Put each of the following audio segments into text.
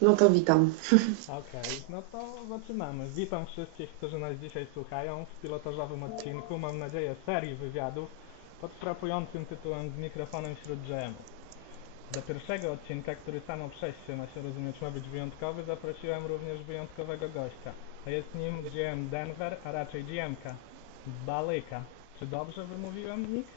No to witam. Okej, no to zaczynamy. Witam wszystkich, którzy nas dzisiaj słuchają w pilotażowym odcinku, mam nadzieję serii wywiadów pod frapującym tytułem Z mikrofonem wśród drzemów. Do pierwszego odcinka, który samo przejście ma się rozumieć ma być wyjątkowy, zaprosiłem również wyjątkowego gościa. Jest nim GM Denver, a raczej GM-ka. Balyka. Czy dobrze wymówiłem nick?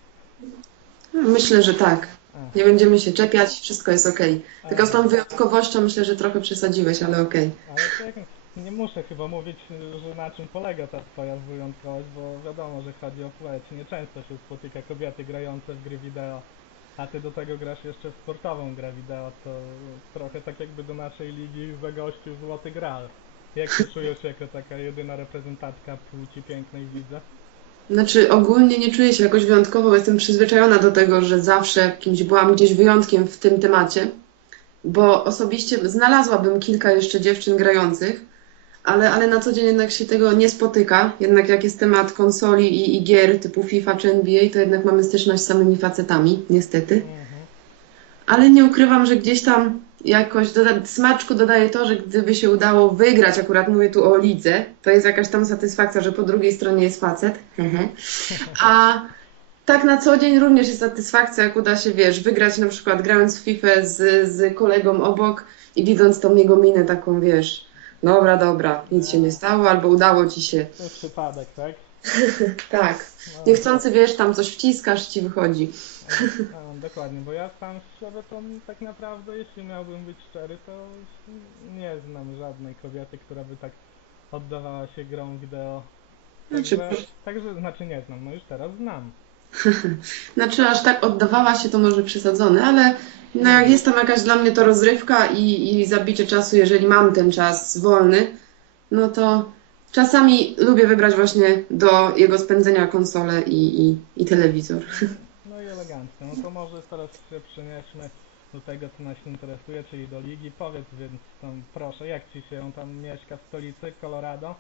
Myślę, że tak. A, Nie będziemy się czepiać, wszystko jest okej. Tylko z tą wyjątkowością myślę, że trochę przesadziłeś, ale okej. Ale tak, nie muszę chyba mówić, że na czym polega ta twoja wyjątkowość, bo wiadomo, że chodzi o płeć. Nieczęsto się spotyka kobiety grające w gry wideo, a ty do tego grasz jeszcze w sportową grę wideo, to trochę tak jakby do naszej ligi zagościł Złoty Graal. Jak się czujesz jako taka jedyna reprezentantka płci pięknej widzę? Znaczy ogólnie nie czuję się jakoś wyjątkowo, jestem przyzwyczajona do tego, że zawsze kimś byłam gdzieś wyjątkiem w tym temacie, bo osobiście znalazłabym kilka jeszcze dziewczyn grających, ale, ale na co dzień jednak się tego nie spotyka. Jednak jak jest temat konsoli i, i gier typu FIFA czy NBA, to jednak mamy styczność z samymi facetami, niestety. Mhm. Ale nie ukrywam, że gdzieś tam jakoś doda- smaczku dodaje to, że gdyby się udało wygrać, akurat mówię tu o lidze, to jest jakaś tam satysfakcja, że po drugiej stronie jest facet. A tak na co dzień również jest satysfakcja, jak uda się, wiesz, wygrać na przykład grając w FIFA z, z kolegą obok i widząc tą jego minę taką, wiesz, dobra, dobra, nic się nie stało, albo udało ci się. To jest przypadek, tak? Tak. No, Niechcący, wiesz, tam coś wciskasz, ci wychodzi. No, dokładnie, bo ja sam szczerze to tak naprawdę, jeśli miałbym być szczery, to nie znam żadnej kobiety, która by tak oddawała się grą wideo. Znaczy, Także, także znaczy nie znam, no już teraz znam. Znaczy, aż tak oddawała się, to może przesadzone, ale no jak jest tam jakaś dla mnie to rozrywka i, i zabicie czasu, jeżeli mam ten czas wolny, no to czasami lubię wybrać właśnie do jego spędzenia konsolę i, i, i telewizor. No i elegancko, no to może teraz się przenieśmy do tego, co nas interesuje, czyli do ligi. Powiedz więc tam, proszę, jak ci się tam mieszka w stolicy Colorado?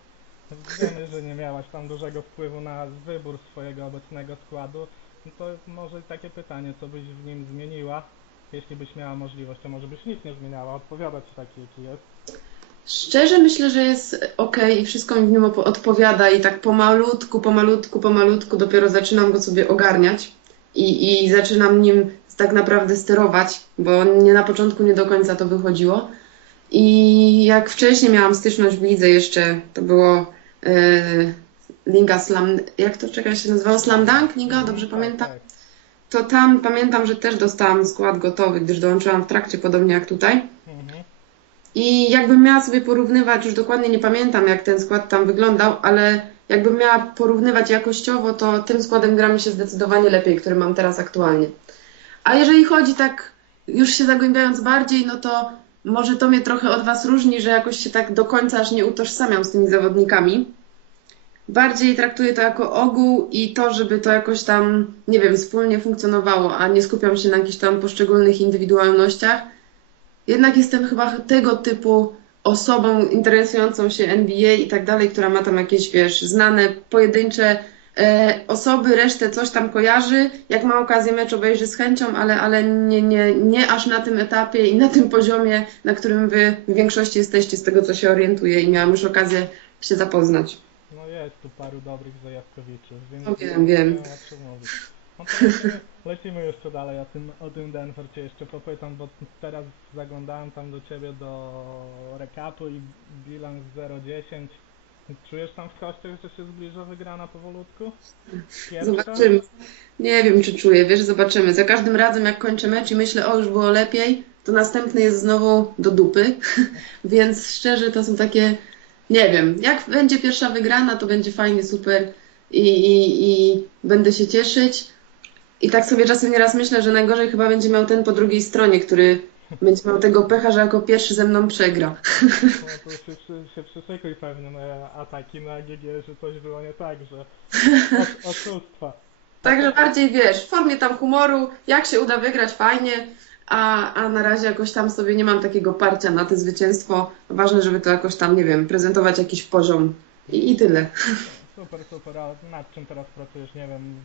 Wiemy, że nie miałaś tam dużego wpływu na wybór swojego obecnego składu. No to może takie pytanie, co byś w nim zmieniła, jeśli byś miała możliwość, a może byś nic nie zmieniała, odpowiadać taki, jaki jest. Szczerze myślę, że jest ok i wszystko mi w nim odpowiada i tak pomalutku, pomalutku, pomalutku dopiero zaczynam go sobie ogarniać i, i zaczynam nim tak naprawdę sterować, bo nie na początku nie do końca to wychodziło. I jak wcześniej miałam styczność w lidze jeszcze, to było e, Liga Slam, jak to czekaj się nazywało? Slam Dunk Liga, dobrze pamiętam? Tak, To tam pamiętam, że też dostałam skład gotowy, gdyż dołączyłam w trakcie, podobnie jak tutaj. I jakbym miała sobie porównywać, już dokładnie nie pamiętam jak ten skład tam wyglądał, ale jakbym miała porównywać jakościowo, to tym składem gra mi się zdecydowanie lepiej, który mam teraz aktualnie. A jeżeli chodzi tak, już się zagłębiając bardziej, no to może to mnie trochę od Was różni, że jakoś się tak do końca aż nie utożsamiam z tymi zawodnikami. Bardziej traktuję to jako ogół i to, żeby to jakoś tam, nie wiem, wspólnie funkcjonowało, a nie skupiam się na jakichś tam poszczególnych indywidualnościach. Jednak jestem chyba tego typu osobą interesującą się NBA i tak dalej, która ma tam jakieś, wiesz, znane pojedyncze e, osoby, resztę coś tam kojarzy. Jak ma okazję mecz obejrzy z chęcią, ale, ale nie, nie, nie aż na tym etapie i na tym poziomie, na którym wy w większości jesteście, z tego co się orientuję i miałam już okazję się zapoznać. No jest tu paru dobrych zajawkowiczów, więc No wiem, wiem. Lecimy, jeszcze dalej, o tym, o tym Denver cię jeszcze popytam, bo teraz zaglądałem tam do ciebie do recapu i bilans 0-10. Czujesz tam w kościach, że się zbliża wygrana powolutku? Pierwsza? Zobaczymy. Nie wiem, czy czuję, wiesz, zobaczymy. Za każdym razem, jak kończę mecz i myślę, o, już było lepiej, to następny jest znowu do dupy. Więc szczerze, to są takie, nie wiem, jak będzie pierwsza wygrana, to będzie fajnie, super i, i, i będę się cieszyć. I tak sobie czasem nieraz myślę, że najgorzej chyba będzie miał ten po drugiej stronie, który będzie miał tego pecha, że jako pierwszy ze mną przegra. No to się, się przyszykuj pewnie na ataki na GG, że coś było nie tak, że os- oszustwa. Także bardziej wiesz, w formie tam humoru, jak się uda wygrać, fajnie, a, a na razie jakoś tam sobie nie mam takiego parcia na to zwycięstwo. Ważne, żeby to jakoś tam, nie wiem, prezentować jakiś poziom i, i tyle. Super, super, a nad czym teraz pracujesz? Nie wiem,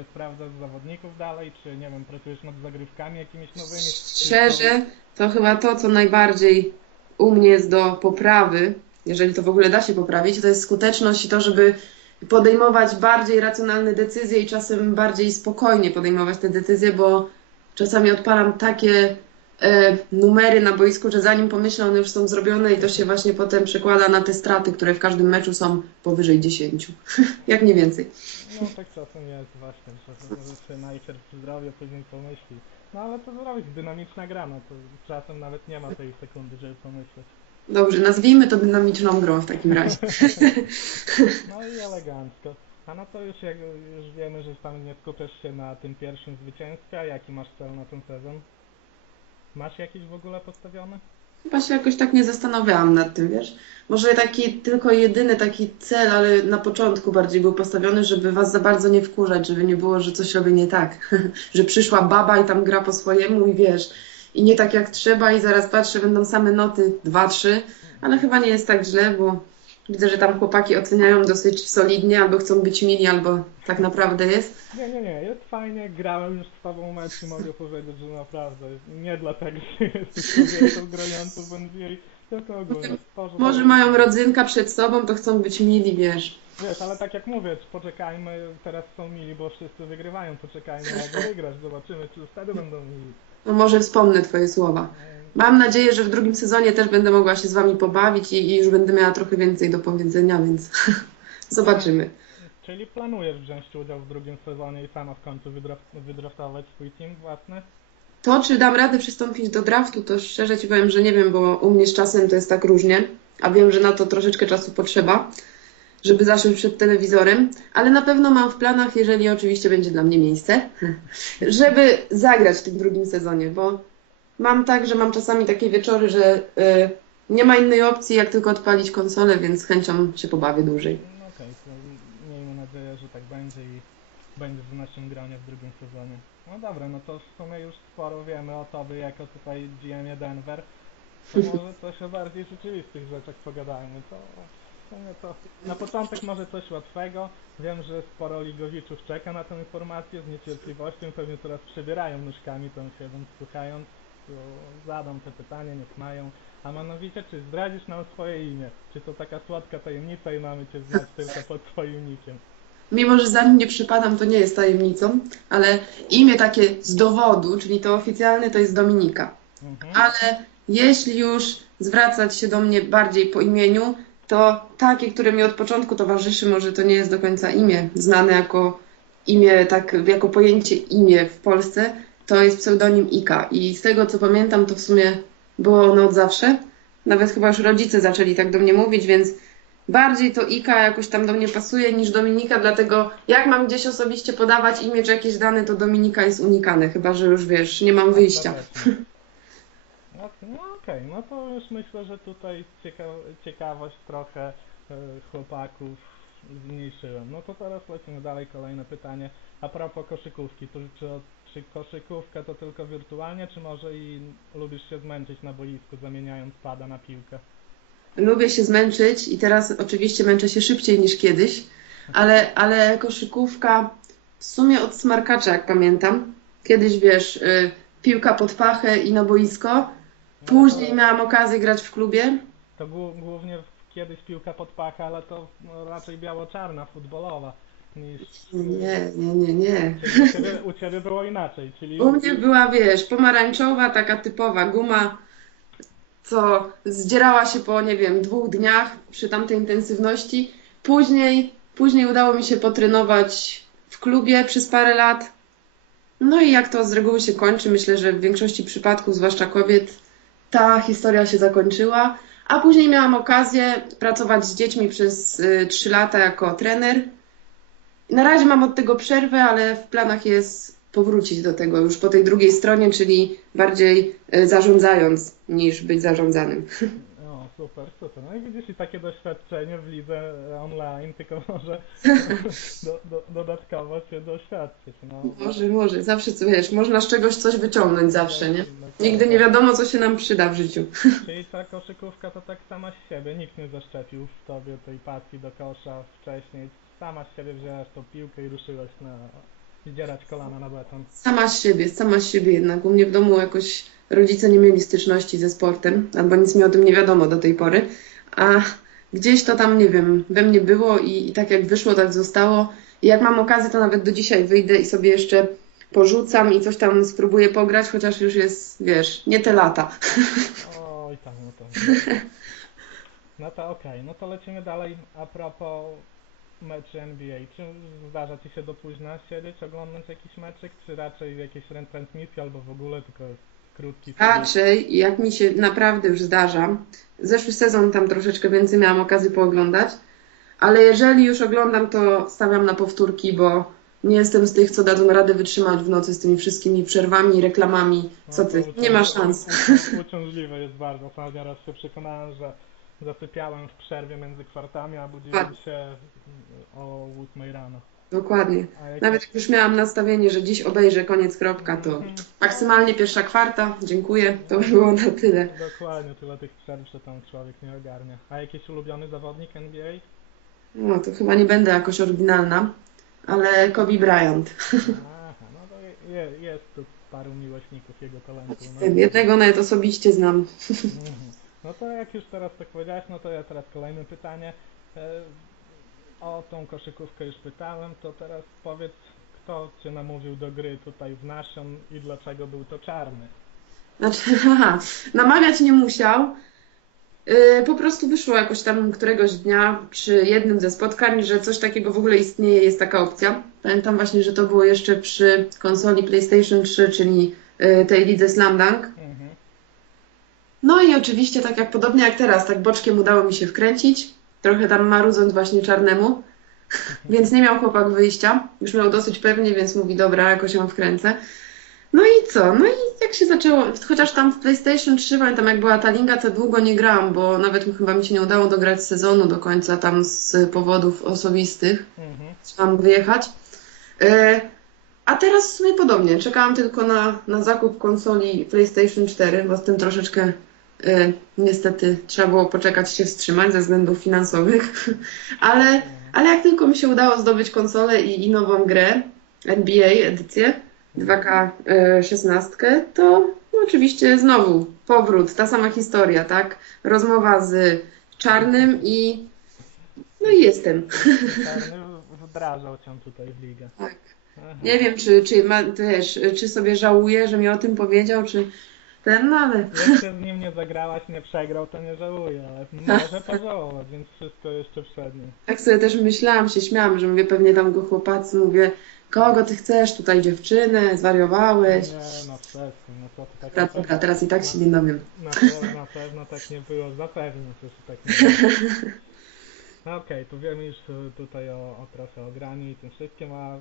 e, sprawdzasz zawodników dalej, czy nie wiem, pracujesz nad zagrywkami jakimiś nowymi? Szczerze, to chyba to, co najbardziej u mnie jest do poprawy, jeżeli to w ogóle da się poprawić, to jest skuteczność i to, żeby podejmować bardziej racjonalne decyzje i czasem bardziej spokojnie podejmować te decyzje, bo czasami odpalam takie numery na boisku, że zanim pomyślę, one już są zrobione i to się właśnie potem przekłada na te straty, które w każdym meczu są powyżej 10, jak nie więcej. No tak czasem jest właśnie, że może się najpierw zdrowie, później pomyśli. No ale to zrobić, dynamiczna gra, no to czasem nawet nie ma tej sekundy, żeby pomyśleć. Dobrze, nazwijmy to dynamiczną grą w takim razie. No i elegancko. A no to już jak już wiemy, że tam nie skupiasz się na tym pierwszym zwycięstwie, a jaki masz cel na ten sezon? Masz jakiś w ogóle postawiony? Chyba się jakoś tak nie zastanawiałam nad tym, wiesz? Może taki tylko jedyny taki cel, ale na początku bardziej był postawiony, żeby was za bardzo nie wkurzać, żeby nie było, że coś robię nie tak. że przyszła baba i tam gra po swojemu i wiesz, i nie tak jak trzeba i zaraz patrzę, będą same noty 2-3, ale chyba nie jest tak źle, bo widzę, że tam chłopaki oceniają dosyć solidnie, albo chcą być mili, albo tak naprawdę jest. Nie, nie, nie, jest fajnie, grałem już z tobą mecz i mogę powiedzieć, że naprawdę nie dlatego, że jesteś grającą w NBA, tylko ogólnie. Może mają rodzynka przed sobą, to chcą być mili, wiesz. Wiesz, ale tak jak mówię, poczekajmy, teraz są mili, bo wszyscy wygrywają, poczekajmy jak wygrasz, zobaczymy, czy wtedy będą mili. No może wspomnę twoje słowa. Mam nadzieję, że w drugim sezonie też będę mogła się z Wami pobawić i, i już będę miała trochę więcej do powiedzenia, więc zobaczymy. Czyli planujesz wziąć udział w drugim sezonie i sama w końcu wydraf- wydraftować swój team własny? To, czy dam radę przystąpić do draftu, to szczerze Ci powiem, że nie wiem, bo u mnie z czasem to jest tak różnie, a wiem, że na to troszeczkę czasu potrzeba, żeby zasiąść przed telewizorem, ale na pewno mam w planach, jeżeli oczywiście będzie dla mnie miejsce, żeby zagrać w tym drugim sezonie, bo mam tak, że mam czasami takie wieczory, że y, nie ma innej opcji, jak tylko odpalić konsolę, więc z chęcią się pobawię dłużej. No okej, to miejmy nadzieję, że tak będzie i będziesz w naszym gronie w drugim sezonie. No dobra, no to w sumie już sporo wiemy o tobie jako tutaj GM Denver. To może coś o bardziej rzeczywistych rzeczach pogadajmy. To sumie to na początek może coś łatwego. Wiem, że sporo ligowiczów czeka na tę informację z niecierpliwością. Pewnie teraz przebierają nóżkami tą siedząc, słuchając. To zadam te pytanie, niech mają. A mianowicie, czy zdradzisz nam swoje imię? Czy to taka słodka tajemnica i mamy cię znać tylko pod twoim niciem? Mimo, że za nim nie przypadam, to nie jest tajemnicą, ale imię takie z dowodu, czyli to oficjalne, to jest Dominika. Mhm. Ale jeśli już zwracać się do mnie bardziej po imieniu, to takie, które mi od początku towarzyszy, może to nie jest do końca imię, znane jako imię, tak jako pojęcie imię w Polsce, to jest pseudonim Ika. I z tego co pamiętam, to w sumie było ono od zawsze. Nawet chyba już rodzice zaczęli tak do mnie mówić, więc bardziej to Ika jakoś tam do mnie pasuje niż Dominika, dlatego jak mam gdzieś osobiście podawać imię czy jakieś dane, to Dominika jest unikane, chyba że już wiesz, nie mam wyjścia. Ostatecznie. No, no okej, no to już myślę, że tutaj cieka ciekawość trochę e, chłopaków zmniejszyłem. No to teraz lecimy dalej, kolejne pytanie. A propos koszykówki, to czy, czy koszykówka to tylko wirtualnie, czy może i lubisz się zmęczyć na boisku, zamieniając pada na piłkę? Lubię się zmęczyć i teraz oczywiście męczę się szybciej niż kiedyś, ale, ale koszykówka w sumie od smarkacza, jak pamiętam. Kiedyś, wiesz, y, piłka pod pachę i na boisko. Później miałam okazję grać w klubie. To głó- głównie kiedyś piłka pod pachę, ale to no, raczej biało-czarna, futbolowa. Niż... Nie, nie, nie, nie. Czyli u ciebie, u ciebie było inaczej, czyli... U mnie była, wiesz, pomarańczowa, taka typowa guma, co zdzierała się po, nie wiem, dwóch dniach przy tamtej intensywności. Później, później udało mi się potrenować w klubie przez parę lat. No i jak to z reguły się kończy, myślę, że w większości przypadków, zwłaszcza kobiet, ta historia się zakończyła. A później miałam okazję pracować z dziećmi przez y, trzy lata jako trener. Na razie mam od tego przerwę, ale w planach jest powrócić do tego już po tej drugiej stronie, czyli bardziej y, zarządzając niż być zarządzanym. Super, super. No i widzisz i takie doświadczenie w lidze online, tylko może do, do, dodatkowo cię doświadczyć. No. Może, może, zawsze co wiesz, można z czegoś coś wyciągnąć zawsze, nie? Dokładnie. Nigdy nie wiadomo, co się nam przyda w życiu. Czyli ta koszykówka to tak sama z siebie, nikt nie zaszczepił w tobie tej pasji do kosza wcześniej. Sama z siebie wzięłaś tą piłkę i ruszyłaś na, zdzierać kolana na beton. Sama z siebie, sama z siebie jednak. U mnie w domu jakoś rodzice nie mieli styczności ze sportem, albo nic mi o tym nie wiadomo do tej pory. A gdzieś to tam, nie wiem, we mnie było i, i tak jak wyszło, tak zostało. I jak mam okazję, to nawet do dzisiaj wyjdę i sobie jeszcze porzucam i coś tam spróbuję pograć, chociaż już jest, wiesz, nie te lata. Oj tam, no to. No to okej, no to lecimy dalej. A propos meczy NBA, czy zdarza Ci się do późna siedzieć, oglądać jakiś meczyk, czy raczej jakieś retransmisje, albo w ogóle tylko krótki? Raczej, jak mi się naprawdę już zdarza, zeszły sezon tam troszeczkę więcej miałam okazji pooglądać, ale jeżeli już oglądam, to stawiam na powtórki, bo nie jestem z tych, co dadzą radę wytrzymać w nocy z tymi wszystkimi przerwami reklamami. Co ty? No Nie ma szans. uciąż- Uciążliwe jest bardzo. Sam nieraz się przekonałem, że zasypiałem w przerwie między kwartami, a budziłem Tak. się o 8 rano. Dokładnie. Jak Nawet jak już miałam nastawienie, że dziś obejrzę koniec kropka, to Mhm. maksymalnie pierwsza kwarta, dziękuję, to by było na tyle. Dokładnie, tyle tych przerw, że tam człowiek nie ogarnia. A jakiś ulubiony zawodnik NBA? No to chyba nie będę jakoś oryginalna, ale Kobe Bryant. Aha, no to je, jest tu paru miłośników jego talentu. No. Jednego nawet osobiście znam. Mhm. No to jak już teraz tak powiedziałeś, no to ja teraz kolejne pytanie. E, O tą koszykówkę już pytałem, to teraz powiedz, kto Cię namówił do gry tutaj w naszą i dlaczego był to czarny? Znaczy, haha, namawiać nie musiał. Yy, po prostu wyszło jakoś tam któregoś dnia przy jednym ze spotkań, że coś takiego w ogóle istnieje, jest taka opcja. Pamiętam właśnie, że to było jeszcze przy konsoli PlayStation 3, czyli yy, tej lidze Slam Dunk. No i oczywiście, tak jak podobnie jak teraz, tak boczkiem udało mi się wkręcić. Trochę tam marudząc właśnie czarnemu, więc nie miał chłopak wyjścia. Już miał dosyć pewnie, więc mówi, dobra, jakoś ją wkręcę. No i co? No i jak się zaczęło, chociaż tam w PlayStation 3, pamiętam jak była ta linka, to długo nie grałam, bo nawet chyba mi się nie udało dograć sezonu do końca tam z powodów osobistych Mhm. chciałam wyjechać. E, A teraz w sumie podobnie. Czekałam tylko na, na zakup konsoli PlayStation 4, bo z tym troszeczkę niestety trzeba było poczekać się wstrzymać ze względów finansowych. Ale, ale jak tylko mi się udało zdobyć konsolę i, i nową grę, NBA edycję 2K16, to no, oczywiście znowu powrót, ta sama historia, tak? Rozmowa z Czarnym i no i jestem. Czarny wdrażał Cię tutaj w ligę. Tak. Nie wiem, czy, czy, ma, wiesz, czy sobie żałuje, że mi o tym powiedział, czy ten, no ale Jeszcze z nim nie zagrałaś, nie przegrał, to nie żałuję, ale może pożałować, więc wszystko jeszcze przed nim. tak sobie też myślałam, się śmiałam, że mówię pewnie tam go chłopacy, mówię, kogo ty chcesz, tutaj dziewczynę, zwariowałeś. Nie, no przestań, no ty tak Dobra, dobra, teraz i tak się nie dowiem. Na pewno, na pewno tak nie było, zapewne, się tak nie było. No okej, tu wiemy już tutaj o, o trochę o graniu i tym wszystkim, a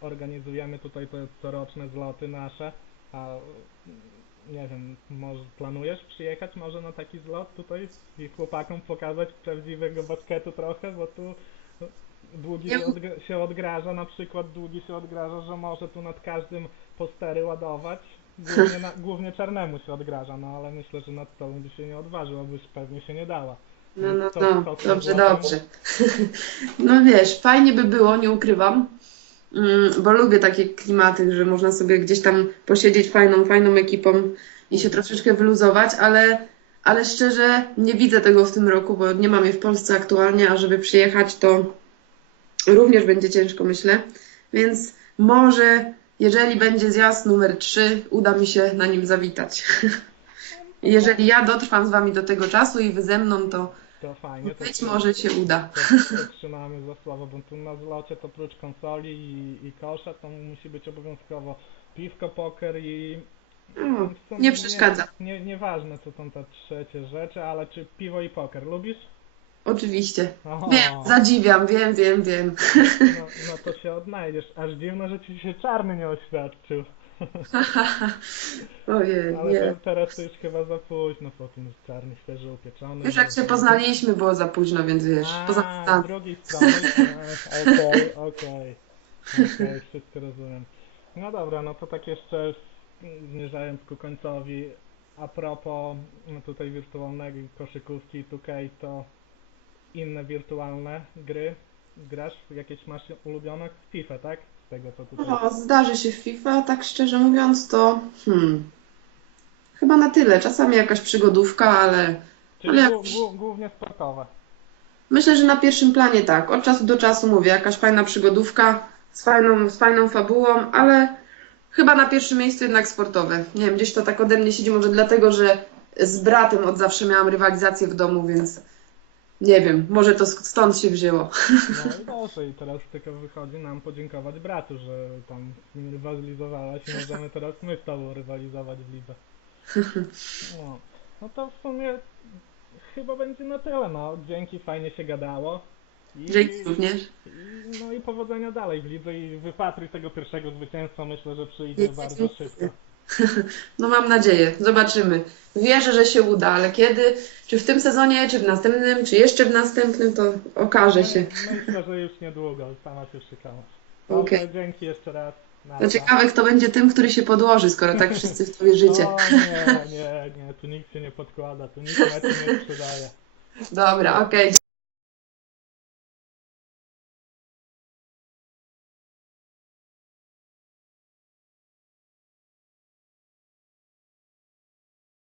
organizujemy tutaj te coroczne zloty nasze, a nie wiem, może planujesz przyjechać może na taki zlot tutaj i chłopakom pokazać prawdziwego basketu trochę, bo tu długi się, odgra- się odgraża, na przykład długi się odgraża, że może tu nad każdym postery ładować. Głównie, na, głównie czarnemu się odgraża, no ale myślę, że nad tobą by się nie odważył, byś pewnie się nie dała. No, no, no, dobrze, dobrze. No wiesz, fajnie by było, nie ukrywam, bo lubię takie klimaty, że można sobie gdzieś tam posiedzieć fajną, fajną ekipą i się troszeczkę wyluzować, ale, ale szczerze nie widzę tego w tym roku, bo nie mam je w Polsce aktualnie, a żeby przyjechać to również będzie ciężko, myślę. Więc może, jeżeli będzie zjazd numer 3, uda mi się na nim zawitać. Jeżeli ja dotrwam z Wami do tego czasu i Wy ze mną, to To fajnie, to, być może się uda. trzymamy za słowo, bo tu na zlocie to prócz konsoli i, i kosza, to musi być obowiązkowo piwko, poker i... O, w sumie nie przeszkadza. Nie, nie, nieważne co są te trzecie rzeczy, ale czy piwo i poker lubisz? Oczywiście. O, Wiem, zadziwiam, wiem, wiem, wiem. no, no to się odnajdziesz. Aż dziwno, że ci się czarny nie oświadczył. Ojej, Ale nie. te, teraz to już chyba za późno, po tym jest czarny świeżo upieczony. Już jak się poznaliśmy, było za późno, więc wiesz, poza A, z stan. drugiej strony. e, Okej, okej. Okej, wszystko rozumiem. No dobra, no to tak jeszcze zmierzając ku końcowi, a propos no tutaj wirtualnego koszykówki 2K, to inne wirtualne gry grasz? Jakieś masz ulubione? FIFA, tak? Tego co tutaj... O, zdarzy się w FIFA, tak szczerze mówiąc, to hmm, chyba na tyle. Czasami jakaś przygodówka, ale Czyli ale głó- głó- głównie sportowe. myślę, że na pierwszym planie tak. Od czasu do czasu mówię, jakaś fajna przygodówka z fajną, z fajną fabułą, ale chyba na pierwszym miejscu jednak sportowe. Nie wiem, gdzieś to tak ode mnie siedzi, może dlatego, że z bratem od zawsze miałam rywalizację w domu, więc nie wiem, może to stąd się wzięło. No i dobrze, i teraz tylko wychodzi nam podziękować bratu, że tam z nim rywalizowałaś i możemy teraz my z tobą rywalizować w lidze. No, no to w sumie chyba będzie na tyle, no. Dzięki, fajnie się gadało. I, Dzięki również. I, no i powodzenia dalej w lidze i wypatruj tego pierwszego zwycięstwa, myślę, że przyjdzie bardzo szybko. No mam nadzieję, zobaczymy. Wierzę, że się uda, ale kiedy? Czy w tym sezonie, czy w następnym, czy jeszcze w następnym, to okaże się. Myślę, że już niedługo, sama się szykałaś. Okej. Dobrze, dzięki jeszcze raz. To ciekawe, kto będzie tym, który się podłoży, skoro tak wszyscy w to wierzycie. O nie, nie, nie, tu nikt się nie podkłada, tu nikt meczu nie sprzedaje. Dobra, okej.